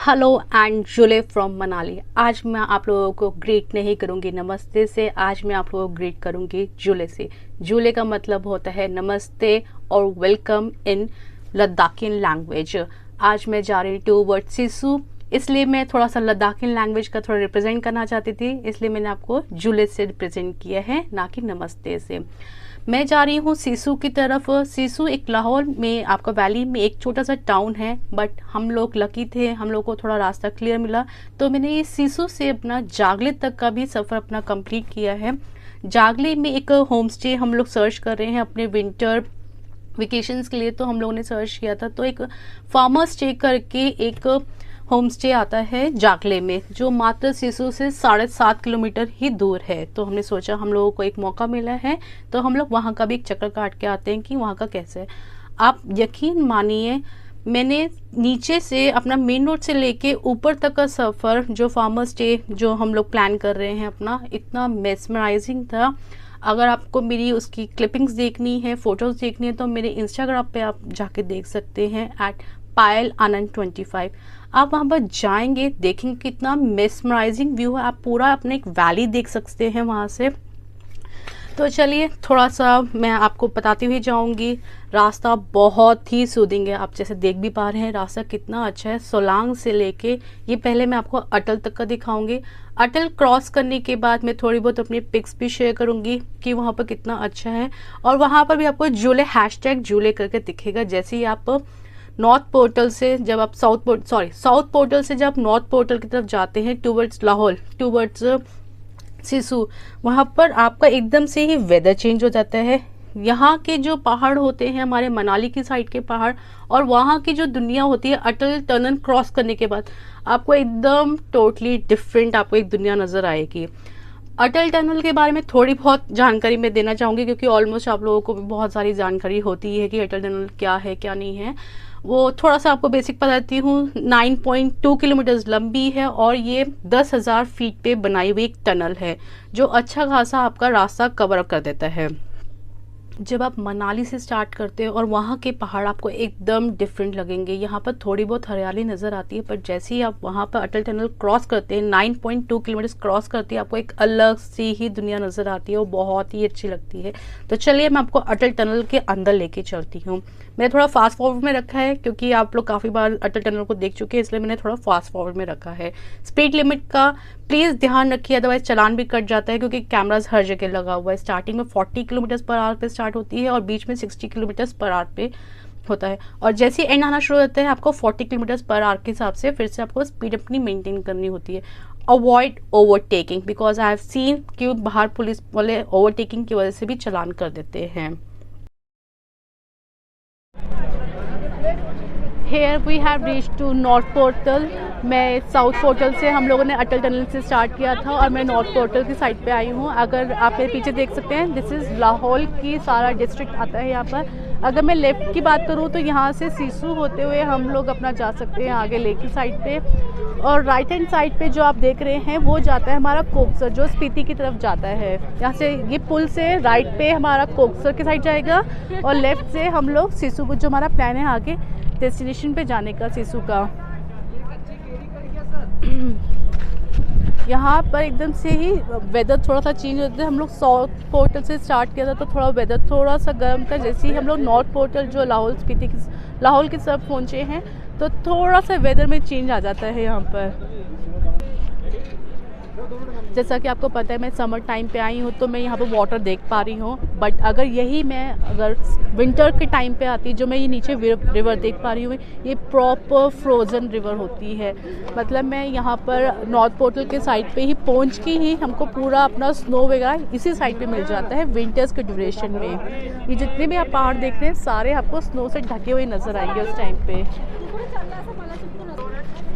Hello and जुले from Manali. आज मैं आप लोगों को ग्रीट नहीं करूँगी नमस्ते से, आज मैं आप लोगों को ग्रीट करूँगी जुले से। जुले का मतलब होता है नमस्ते और वेलकम इन लद्दाखियन लैंग्वेज। आज मैं जा रही हूँ टूवर्ड सिसु, इसलिए मैं थोड़ा सा लद्दाखियन लैंग्वेज का थोड़ा रिप्रेजेंट करना चाहती थी, इसलिए मैंने आपको जुले से रिप्रेजेंट किया है, ना कि नमस्ते से। मैं जा रही हूँ सिसु की तरफ। सिसु एक लाहौर में आपका वैली में एक छोटा सा टाउन है, बट हम लोग लकी थे, हम लोग को थोड़ा रास्ता क्लियर मिला, तो मैंने ये सिसु से अपना जागले तक का भी सफ़र अपना कंप्लीट किया है। जागले में एक होम स्टे हम लोग सर्च कर रहे हैं अपने विंटर वेकेशंस के लिए, तो हम लोगों ने सर्च किया था, तो एक फार्मर स्टे करके एक होम स्टे आता है जागले में, जो मात्र सिसु से 7.5 किलोमीटर ही दूर है। तो हमने सोचा हम लोगों को एक मौका मिला है, तो हम लोग वहाँ का भी एक चक्कर काट के आते हैं कि वहाँ का कैसे है। आप यकीन मानिए, मैंने नीचे से अपना मेन रोड से लेके ऊपर तक का सफ़र, जो फार्मर स्टे जो हम लोग प्लान कर रहे हैं अपना, इतना मेस्मराइजिंग था। अगर आपको मेरी उसकी क्लिपिंग्स देखनी है, फ़ोटोज़ देखनी है, तो मेरे इंस्टाग्राम पे आप जाके देख सकते हैं @पायल आनंद 25। आप वहाँ पर जाएंगे, देखेंगे कितना मेस्मराइजिंग व्यू है, आप पूरा अपने एक वैली देख सकते हैं वहाँ से। तो चलिए थोड़ा सा मैं आपको बताती हुई जाऊंगी। रास्ता बहुत ही सूदिंग है, आप जैसे देख भी पा रहे हैं रास्ता कितना अच्छा है। सोलांग से लेके ये पहले मैं आपको अटल तक का दिखाऊंगी। अटल क्रॉस करने के बाद मैं थोड़ी बहुत अपनी पिक्स भी शेयर करूंगी कि वहाँ पर कितना अच्छा है। और वहाँ पर भी आपको जुले #जुले करके दिखेगा। जैसे ही आप नॉर्थ पोर्टल से जब आप साउथ पोर्टल से जब नॉर्थ पोर्टल की तरफ जाते हैं टूवर्ड्स लाहौर, टूवर्ड्स सिसु, वहाँ पर आपका एकदम से ही वेदर चेंज हो जाता है। यहाँ के जो पहाड़ होते हैं हमारे मनाली की साइड के पहाड़, और वहाँ की जो दुनिया होती है अटल टनल क्रॉस करने के बाद, आपको एकदम टोटली डिफरेंट आपको एक दुनिया नज़र आएगी। अटल टनल के बारे में थोड़ी बहुत जानकारी मैं देना चाहूँगी, क्योंकि ऑलमोस्ट आप लोगों को भी बहुत सारी जानकारी होती है कि अटल टनल क्या है क्या नहीं है। वो थोड़ा सा आपको बेसिक बता देती हूँ। 9.2 किलोमीटर लंबी है और ये 10,000 फीट पे बनाई हुई एक टनल है, जो अच्छा खासा आपका रास्ता कवर अप कर देता है। जब आप मनाली से स्टार्ट करते हैं और वहाँ के पहाड़ आपको एकदम डिफरेंट लगेंगे। यहाँ पर थोड़ी बहुत हरियाली नज़र आती है, पर जैसे ही आप वहाँ पर अटल टनल क्रॉस करते हैं, 9.2 किलोमीटर क्रॉस करते हैं, आपको एक अलग सी ही दुनिया नज़र आती है, वो बहुत ही अच्छी लगती है। तो चलिए मैं आपको अटल टनल के अंदर लेके चलती हूँ। मैंने थोड़ा फास्ट फॉरवर्ड में रखा है, क्योंकि आप लोग काफ़ी बार अटल टनल को देख चुके हैं, इसलिए मैंने थोड़ा फास्ट फॉरवर्ड में रखा है। स्पीड लिमिट का प्लीज़ ध्यान रखिए, अदरवाइज चालान भी कट जाता है, क्योंकि कैमराज हर जगह लगा हुआ है। स्टार्टिंग में 40 किलोमीटर पर आवर पे स्टार्ट होती है और बीच में 60 किलोमीटर पर आवर पे होता है, और जैसे ही एंड आना शुरू होता है आपको 40 किलोमीटर पर आवर के हिसाब से फिर से आपको स्पीड अपनी मेंटेन करनी होती है। Avoid overtaking, because I have seen कि बाहर पुलिस वाले ओवरटेकिंग की वजह से भी चालान कर देते हैं। Here we have reach to north portal. मैं साउथ पोर्टल से, हम लोगों ने अटल टनल से स्टार्ट किया था और मैं नॉर्थ पोर्टल की साइड पे आई हूँ। अगर आप मेरे पीछे देख सकते हैं, दिस इज़ लाहौल की सारा डिस्ट्रिक्ट आता है यहाँ पर। अगर मैं लेफ़्ट की बात करूँ तो यहाँ से सिसु होते हुए हम लोग अपना जा सकते हैं आगे लेक की साइड पे, और राइट हैंड साइड पे जो आप देख रहे हैं वो जाता है हमारा कोकसर, जो स्पीति की तरफ जाता है। यहाँ से ये पुल से राइट पे हमारा कोकसर की साइड जाएगा, और लेफ़्ट से हम लोग सिसु को, जो हमारा प्लान है आगे डेस्टिनेशन पे जाने का सिसु का। यहाँ पर एकदम से ही वेदर थोड़ा सा चेंज होता है। हम लोग साउथ पोर्टल से स्टार्ट किया था तो थोड़ा वेदर थोड़ा सा गर्म था। जैसे ही हम लोग नॉर्थ पोर्टल जो लाहौल स्पीति की लाहौल की तरफ पहुँचे हैं, तो थोड़ा सा वेदर में चेंज आ जाता है यहाँ पर। जैसा कि आपको पता है मैं समर टाइम पे आई हूँ, तो मैं यहाँ पर वाटर देख पा रही हूँ, बट अगर यही मैं अगर विंटर के टाइम पे आती, जो मैं ये नीचे रिवर देख पा रही हूँ, ये प्रॉपर फ्रोज़न रिवर होती है। मतलब मैं यहाँ पर नॉर्थ पोर्टल के साइड पे ही पहुँच के ही हमको पूरा अपना स्नो वगैरह इसी साइड पे मिल जाता है विंटर्स के ड्यूरेशन में। ये जितने भी आप पहाड़ देख रहे हैं सारे आपको स्नो से ढके हुए नज़र आएंगे उस टाइम पे।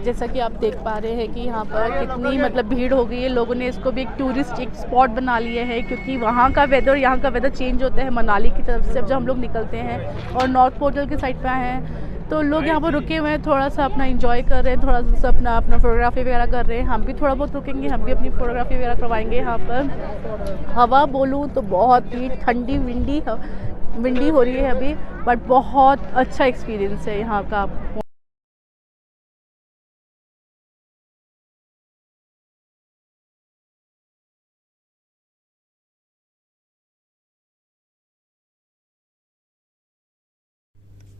जैसा कि आप देख पा रहे हैं कि यहाँ पर कितनी मतलब भीड़ हो गई है। लोगों ने इसको भी एक टूरिस्ट एक स्पॉट बना लिया है, क्योंकि वहाँ का वेदर यहाँ का वेदर चेंज होता है। मनाली की तरफ से जब हम लोग निकलते हैं और नॉर्थ पोर्टल के साइड पे आए हैं, तो लोग यहाँ पर रुके हुए हैं, थोड़ा सा अपना एंजॉय कर रहे हैं, थोड़ा सा अपना फोटोग्राफी वगैरह कर रहे हैं। हम भी थोड़ा बहुत रुकेंगे, हम भी अपनी फोटोग्राफी वगैरह करवाएंगे यहाँ पर। हवा बोलूँ तो बहुत ही ठंडी विंडी हो रही है अभी, बट बहुत अच्छा एक्सपीरियंस है यहाँ का।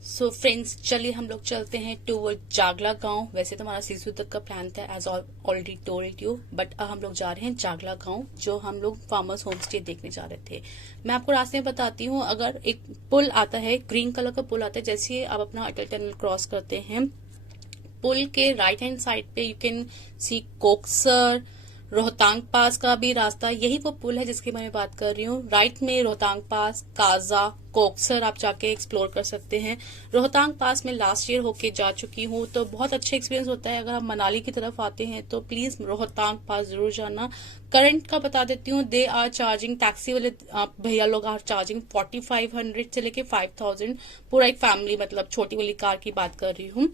सो फ्रेंड्स, चलिए हम लोग चलते हैं टूवर्ड जागला गांव। वैसे तो हमारा सिसु तक का प्लान था, as already told you, but हम लोग जा रहे हैं जागला गांव, जो हम लोग फार्मर्स होम स्टे देखने जा रहे थे। मैं आपको रास्ते में बताती हूँ। अगर एक पुल आता है, ग्रीन कलर का पुल आता है, जैसे आप अपना अटल टनल क्रॉस करते हैं, पुल के राइट हैंड साइड पे you can see Koksar. Rohtang Pass का भी रास्ता, यही वो पुल है जिसकी मैं बात कर रही हूँ। राइट में रोहतांग पास, काजा, कोक्सर आप जाके एक्सप्लोर कर सकते हैं। रोहतांग पास में लास्ट ईयर होके जा चुकी हूँ, तो बहुत अच्छा एक्सपीरियंस होता है। अगर आप मनाली की तरफ आते हैं तो प्लीज रोहतांग पास जरूर जाना। करंट का बता देती हूँ, दे आर चार्जिंग, टैक्सी वाले भैया लोग आर चार्जिंग 4500 से लेके 5000, पूरा एक फैमिली, मतलब छोटी वाली कार की बात कर रही हूँ।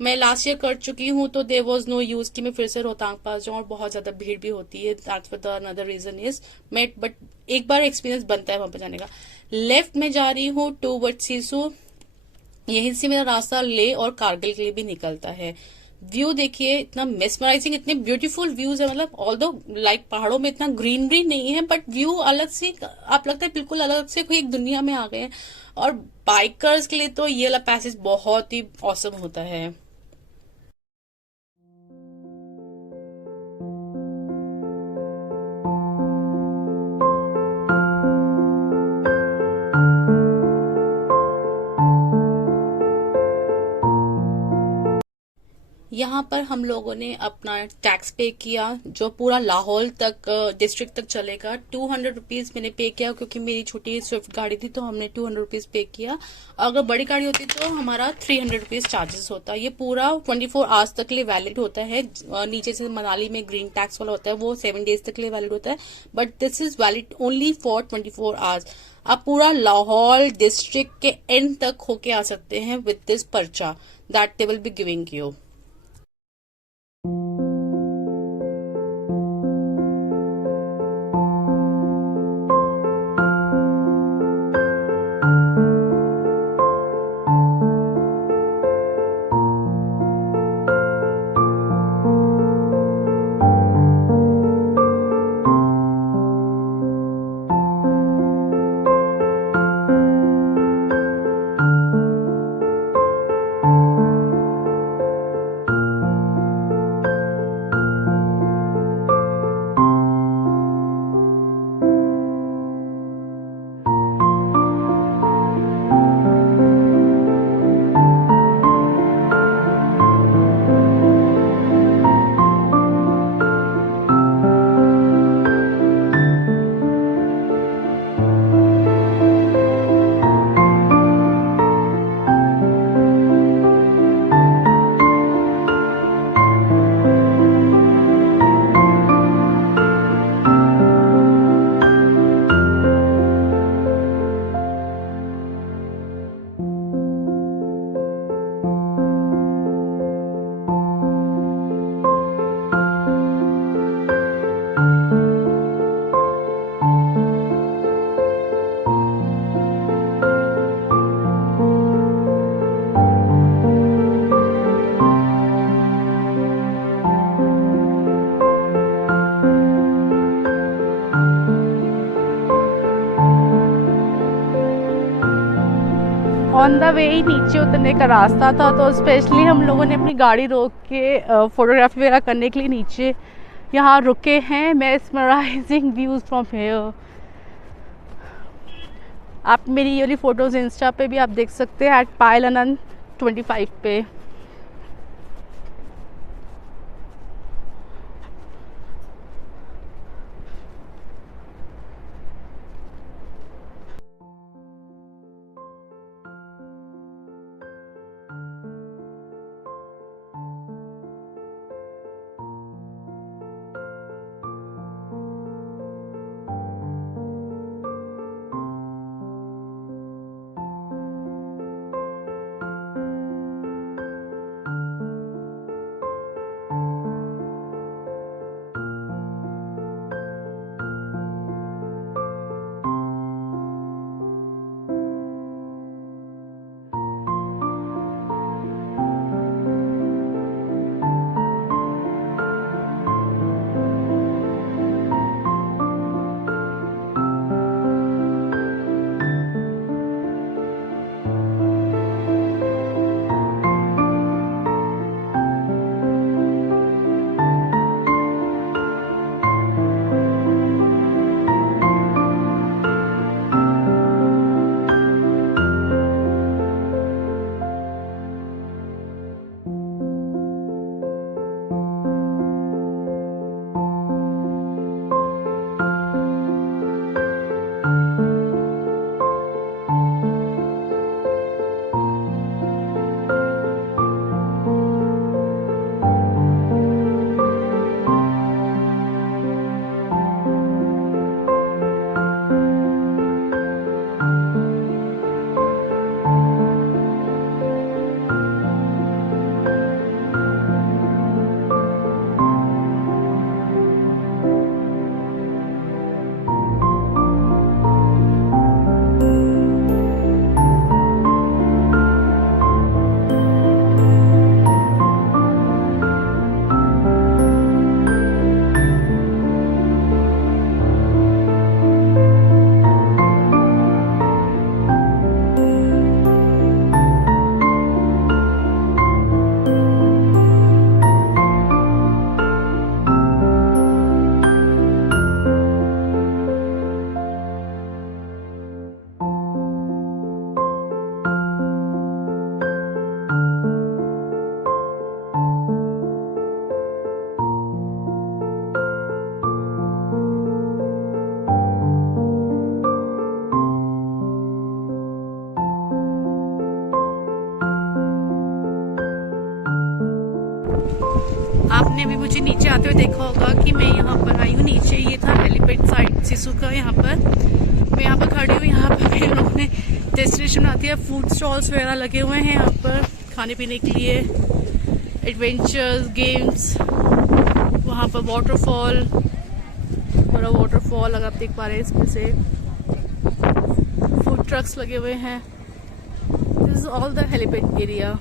मैं लास्ट ईयर कर चुकी हूँ, तो देयर वाज नो यूज कि मैं फिर से रोहतांग पास जाऊँ, और बहुत ज्यादा भीड़ भी होती है। That's the another reason is मैं, बट एक बार एक्सपीरियंस बनता है वहां पर जाने का। लेफ्ट में जा रही हूँ टूवर्ड सिसु। यहीं से मेरा रास्ता ले और कारगिल के लिए भी निकलता है। व्यू देखिए, इतना मेस्मराइजिंग, इतने ब्यूटीफुल व्यूज है। मतलब ऑल्दो लाइक पहाड़ों में इतना ग्रीनरी नहीं है, बट व्यू अलग से, आप लगता है बिल्कुल अलग से कोई एक दुनिया में आ गए हैं। और बाइकर्स के लिए तो ये वाला पैसेज बहुत ही औसम होता है। यहाँ पर हम लोगों ने अपना टैक्स पे किया, जो पूरा लाहौल तक, डिस्ट्रिक्ट तक चलेगा। 200 रुपीज मैंने पे किया, क्योंकि मेरी छोटी स्विफ्ट गाड़ी थी, तो हमने 200 रुपीज पे किया। अगर बड़ी गाड़ी होती तो हमारा 300 रुपीज चार्जेस होता। ये पूरा 24 आवर्स तक के लिए वैलिड होता है। नीचे से मनाली में ग्रीन टैक्स वाला होता है, वो 7 डेज तक के लिए वैलिड होता है, but this is valid only for 24 hours. आप पूरा लाहौल डिस्ट्रिक्ट के एंड तक होके आ सकते हैं विद दिस पर्चा that they will be giving you. On the way ही नीचे उतरने का रास्ता था, तो स्पेशली हम लोगों ने अपनी गाड़ी रोक के फोटोग्राफी वगैरह करने के लिए नीचे यहाँ रुके हैं। Mesmerising views from here. आप मेरी ये वाली फोटोज इंस्टा पे भी आप देख सकते हैं, एट पायल अनंत 25 पे। आपने भी मुझे नीचे आते हुए देखा होगा कि मैं यहाँ पर आई हूँ नीचे। ये था हेलीपैड साइड सिसु का। यहाँ पर मैं यहाँ पर खड़ी हूँ। यहाँ पर भी लोगों ने डेस्टिनेशन आती है, फूड स्टॉल्स वगैरह लगे हुए हैं यहाँ पर खाने पीने के लिए, एडवेंचर्स गेम्स। वहाँ पर वाटरफॉल, बड़ा वाटरफॉल अगर आप देख पा रहे हैं इसमें से, फूड ट्रक्स लगे हुए हैं। This is all the helipad area.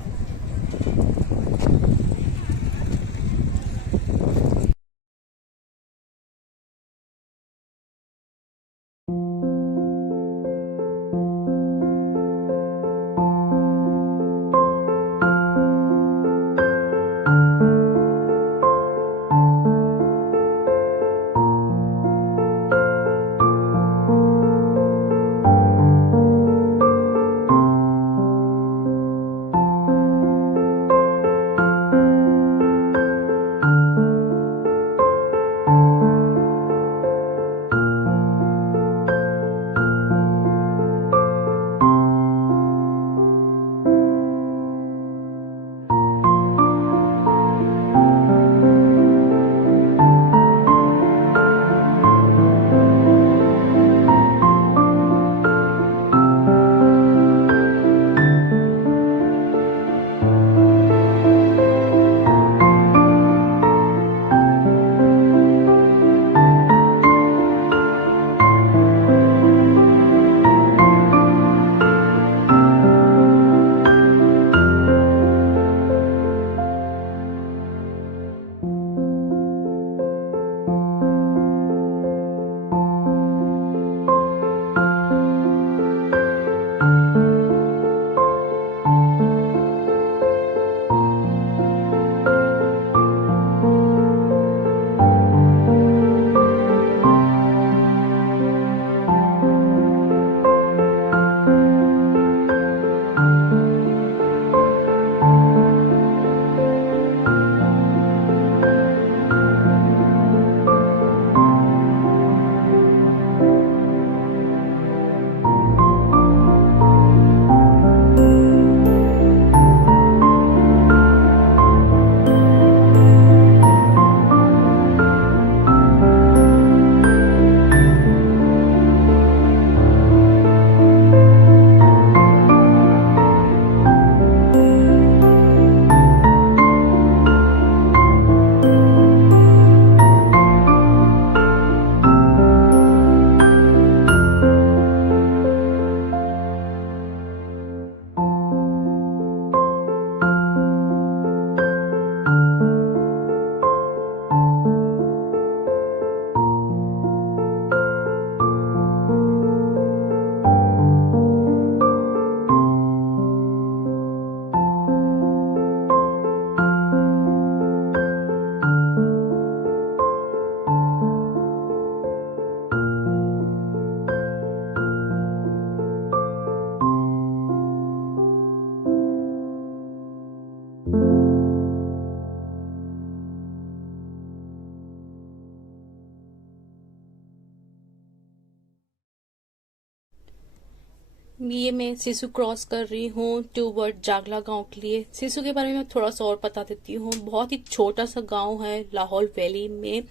ये मैं सिसु क्रॉस कर रही हूँ टूवर्ड जागला गांव के लिए। सिसु के बारे में थोड़ा सा और बता देती हूँ। बहुत ही छोटा सा गांव है लाहौल वैली में,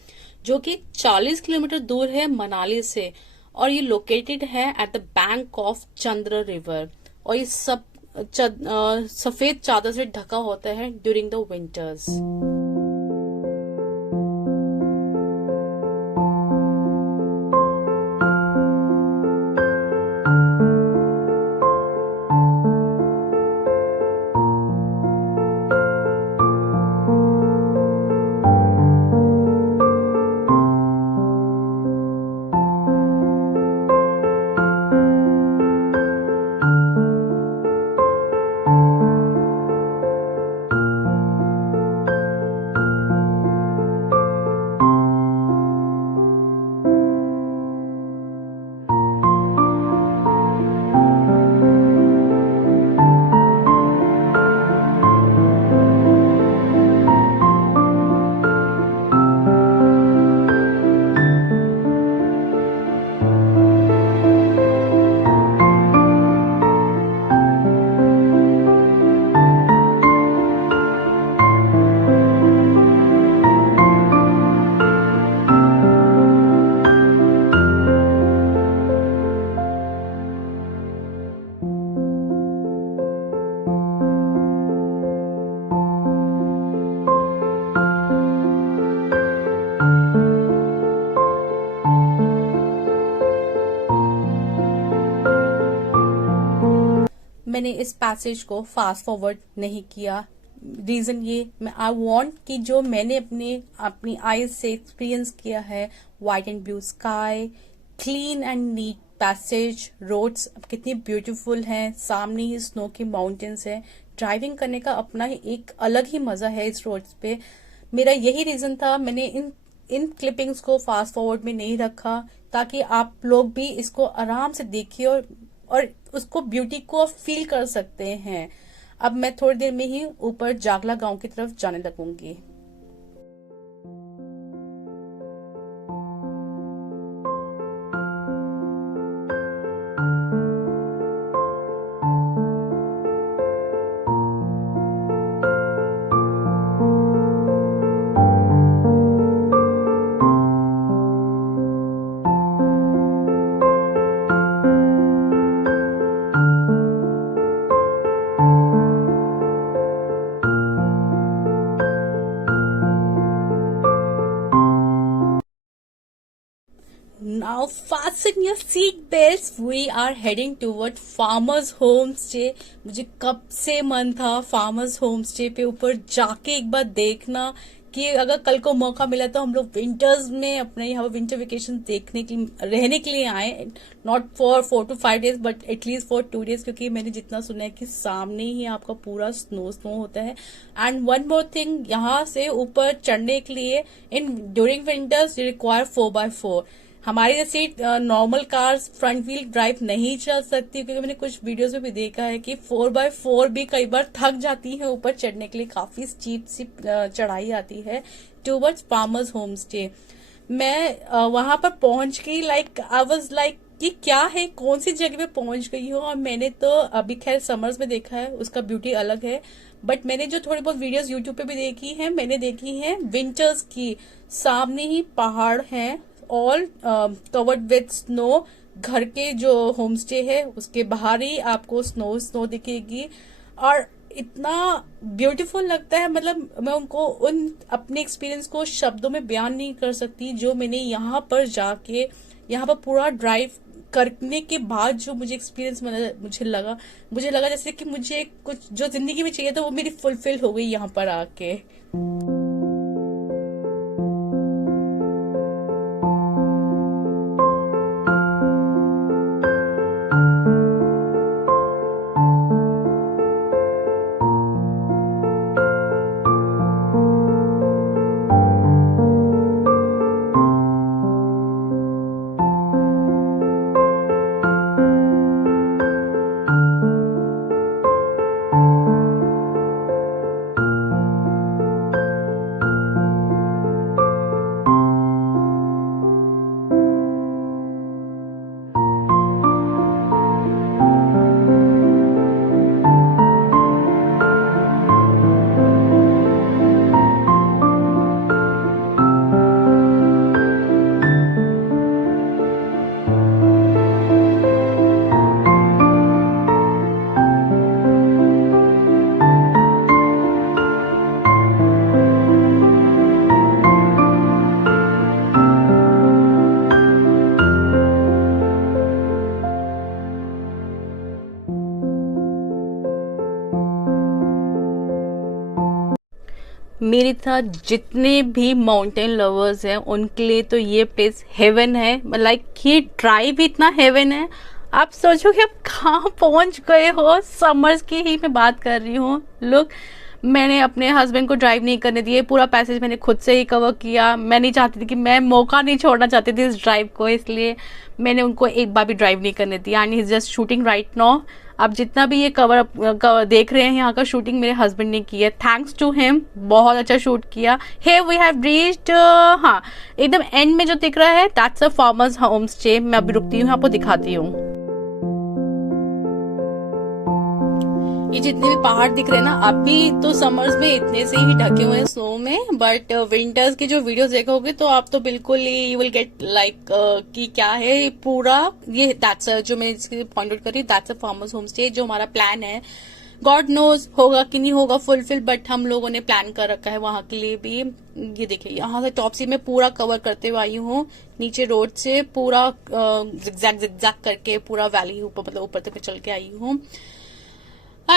जो कि 40 किलोमीटर दूर है मनाली से, और ये लोकेटेड है at the bank of Chandra river. और ये सब सफेद चादर से ढका होता है ड्यूरिंग द विंटर्स। मैंने इस पैसेज को फास्ट फॉरवर्ड नहीं किया। रीजन ये, मैं आई वांट कि जो मैंने अपनी आईज से एक्सपीरियंस किया है, white and blue sky, clean and neat passage, roads कितनी ब्यूटीफुल हैं, सामने ही स्नो की माउंटेन्स है, ड्राइविंग करने का अपना ही एक अलग ही मजा है इस रोड्स पे। मेरा यही रीजन था, मैंने इन क्लिपिंग्स को फास्ट फॉरवर्ड में नहीं रखा ताकि आप लोग भी इसको आराम से देखिए और उसको ब्यूटी को फील कर सकते हैं। अब मैं थोड़ी देर में ही ऊपर जागला गांव की तरफ जाने लगूंगी। Now fasten your seat belts. We are heading toward Farmers Homestay. मुझे कब से मन था Farmers Homestay पे ऊपर जाके एक बार देखना कि अगर कल को मौका मिला तो हम लोग विंटर्स में अपने यहाँ पर विंटर वेकेशन देखने के लिए, रहने के लिए आए। Not for 4 to 5 days but at least for 2 days, क्योंकि मैंने जितना सुना है कि सामने ही आपका पूरा स्नो होता है। एंड वन मोर थिंग, यहाँ से ऊपर चढ़ने के लिए during winters you require 4x4। हमारी जैसे normal cars front wheel drive नहीं चल सकती, क्योंकि मैंने कुछ वीडियोस में भी देखा है कि 4x4 भी कई बार थक जाती है ऊपर चढ़ने के लिए, काफी स्टीप सी चढ़ाई आती है टूवर्ड्स फार्मर्स होम स्टे। मैं वहां पर पहुंच गई, आई वाज लाइक कि क्या है, कौन सी जगह पे पहुंच गई हूँ। और मैंने तो अभी खैर समर्स में देखा है, उसका ब्यूटी अलग है, बट मैंने जो थोड़ी बहुत वीडियोस यूट्यूब पे भी देखी है, मैंने देखी है विंटर्स की। सामने ही पहाड़ हैं, ऑल कवर्ड विद स्नो। घर के जो होम स्टे है उसके बाहर ही आपको स्नो दिखेगी और इतना ब्यूटीफुल लगता है। मतलब मैं उनको अपने एक्सपीरियंस को शब्दों में बयान नहीं कर सकती, जो मैंने यहाँ पर जाके यहाँ पर पूरा ड्राइव करने के बाद जो मुझे एक्सपीरियंस मुझे लगा जैसे कि मुझे कुछ जो जिंदगी में चाहिए था वो मेरी फुलफिल हो गई यहाँ पर आके। मेरी तरह जितने भी माउंटेन लवर्स हैं उनके लिए तो ये प्लेस हेवन है। लाइक ये ड्राइव इतना हेवन है, आप सोचो कि आप कहाँ पहुँच गए हो। समर्स की ही मैं बात कर रही हूँ। लुक, मैंने अपने हस्बैंड को ड्राइव नहीं करने दिए, पूरा पैसेज मैंने खुद से ही कवर किया। मैं नहीं चाहती थी कि मैं मौका नहीं छोड़ना चाहती थी इस ड्राइव को, इसलिए मैंने उनको एक बार भी ड्राइव नहीं करने दिया। And he is just shooting right now. अब जितना भी ये कवर देख रहे हैं यहाँ का शूटिंग मेरे हस्बैंड ने किया, थैंक्स टू हिम, बहुत अच्छा शूट किया है। वी हैव रीच्ड, हाँ एकदम एंड में जो दिख रहा है that's a farmers home stay. मैं अभी रुकती हूँ, आपको दिखाती हूँ। ये जितने भी पहाड़ दिख रहे हैं ना, अभी तो समर्स में इतने से ही ढके हुए हैं स्नो में, बट विंटर्स की जो वीडियोस देखोगे तो आप तो बिल्कुल ही यू विल गेट लाइक कि क्या है पूरा ये। दैट्स जो मैं पॉइंट आउट कर रही हूँ, that's a farmers home stay. जो हमारा प्लान है, गॉड नोज होगा कि नहीं होगा फुलफिल, बट हम लोगों ने प्लान कर रखा है वहां के लिए भी। ये देखिए यहाँ से टॉप से मैं पूरा कवर करते हुए आई हूँ, नीचे रोड से पूरा जिगजैग करके पूरा वैली ऊपर मतलब ऊपर तक मैं चल के आई हूँ।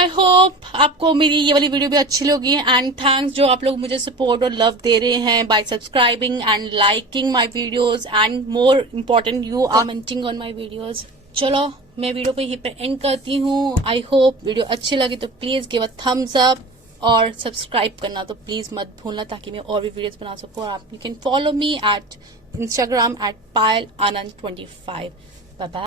आई होप आपको मेरी ये वाली वीडियो भी अच्छी लगी एंड थैंक्स जो आप लोग मुझे सपोर्ट और लव दे रहे हैं by subscribing and liking my videos and more important you are commenting on my videos. चलो मैं वीडियो पे यहीं पे एंड करती हूँ। आई होप वीडियो अच्छी लगी तो please give a thumbs up और सब्सक्राइब करना तो प्लीज मत भूलना ताकि मैं और भी वीडियोस बना सकूँ। और आप you can follow me at Instagram at PayalAnand25। Bye bye.